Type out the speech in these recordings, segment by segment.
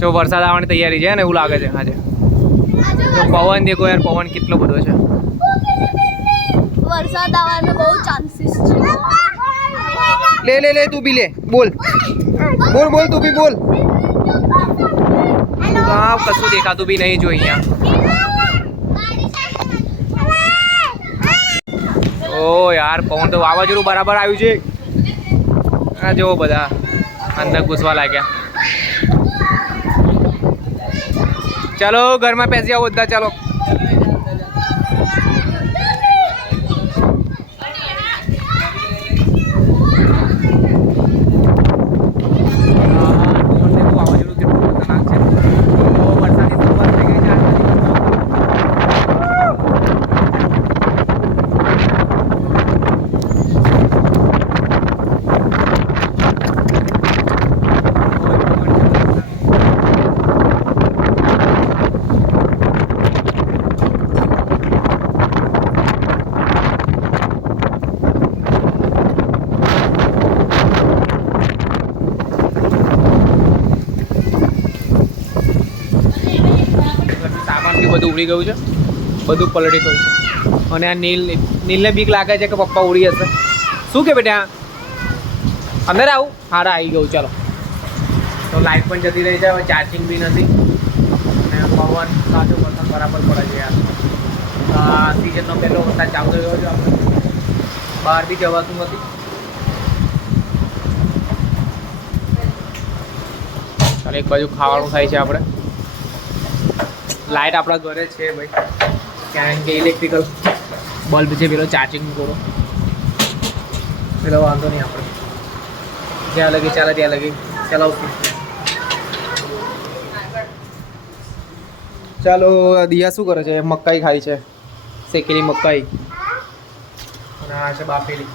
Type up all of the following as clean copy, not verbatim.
જો વરસાદ આવવાની તૈયારી છે ને એવું લાગે છે આજે. તો પવન દેખો યાર, પવન કેટલો બધો છે. વરસાદ આવવાનો બહુ ચાન્સીસ છે. લે તું બી લે. બોલ તું બી બોલ. હા, કશું દેખાતું બી નહીં જો અહીંયા. ઓ યાર, પવન તો વાવાઝોડું બરાબર આવ્યું છે. આ જો બધા અંદર ઘૂસવા લાગ્યા. ચાલો ઘરમાં બેસી આવો બધા, ચાલો. બધું ઉડી ગયું છે, બધું પલટી ગયું છે. અને આ નીલને બીક લાગે છે કે પપ્પા ઉડી હશે. શું કે બેટા, અંદર આવું? હારા આવી ગયું. ચાલો. તો લાઇટ પણ જતી રહી છે, હવે ચાર્જિંગ બી નથી. અને પવન કાચો વરસાદ બરાબર પડે છે યાર. આ સિઝનનો પહેલો વરસાદ ચાલુ થયો છે. આપણે બહાર બી જવાતું નથી. ચાલો, એક બાજુ ખાવાનું થાય છે આપણે. લાઇટ આપણા ઘરે છે ભાઈ, કારણ કે ઇલેક્ટ્રિકલ બલ્બ છે, પેલો ચાર્જિંગ કરો પેલો વાંધો નહીં. આપણે જ્યાં લગી ચાલે ત્યાં લગી ચલાવશું. ચાલો, દિયા શું કરે છે? મકાઈ ખાય છે, શેકેલી મકાઈ. અને આ છે બાફેલી.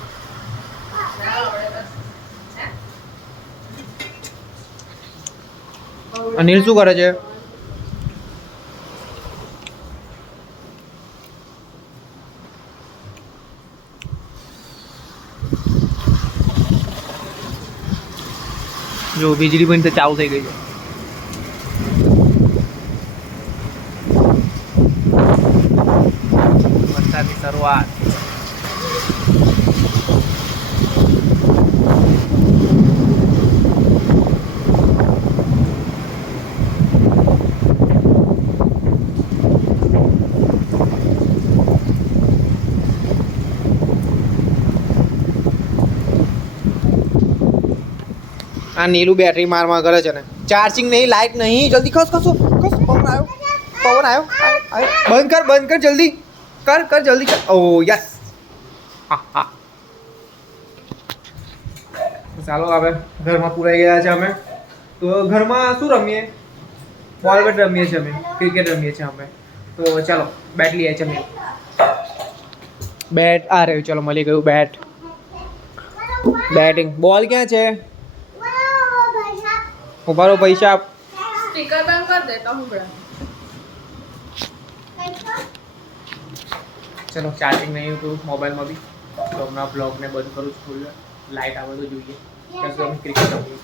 અનિલ શું કરે છે? જો વીજળી પણ તો ચાલુ થઈ ગઈ છે. વરસાદની શરૂઆત. આ નીલું બેટરી મારમાં કરે છે ને. ચાર્જિંગ નહીં, લાઇટ નહીં. જલ્દી ખસ. પવન આવ્યો. બંધ કર જલ્દી. કર જલ્દી કર. ઓ યસ. હા. ચાલો, હવે ઘરમાં પૂરાઈ ગયા છે અમે. તો ઘરમાં શું રમીએ? બોલ બેટ રમીએ છીએ અમે, ક્રિકેટ રમીએ છીએ અમે. તો ચાલો બેટ લઈએ છીએ અમે. બેટ આ રહ્યું. ચાલો, મળી ગયું બેટ. બેટિંગ. બોલ ક્યાં છે? ઉભારો, પૈસા આપ. સ્પીકર બંધ કર દે તો હું ચલો, ચાર્જિંગ નહીં હતું મોબાઈલમાં બી, તો હમણાં બ્લોગને બંધ કરું છું. લાઇટ આવે તો જોઈએ. ક્રિકેટ રમીએ.